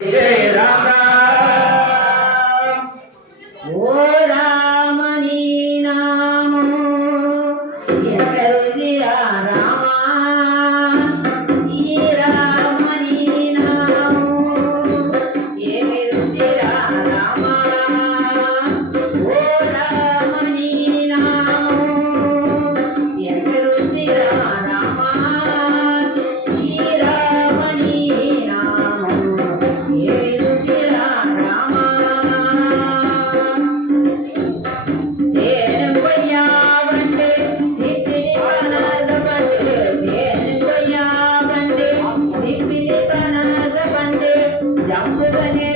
जय राम राम। ओ रामनी नाम सिया रामा ई रामनी नाम ये सिया रामा ओ रामनी नाम ये सिया रामा ई रामनी नाम ये सिया रामा देन कोया बंदे दिपली कनद बंदे देन कोया बंदे दिपली कनद बंदे जंबु बने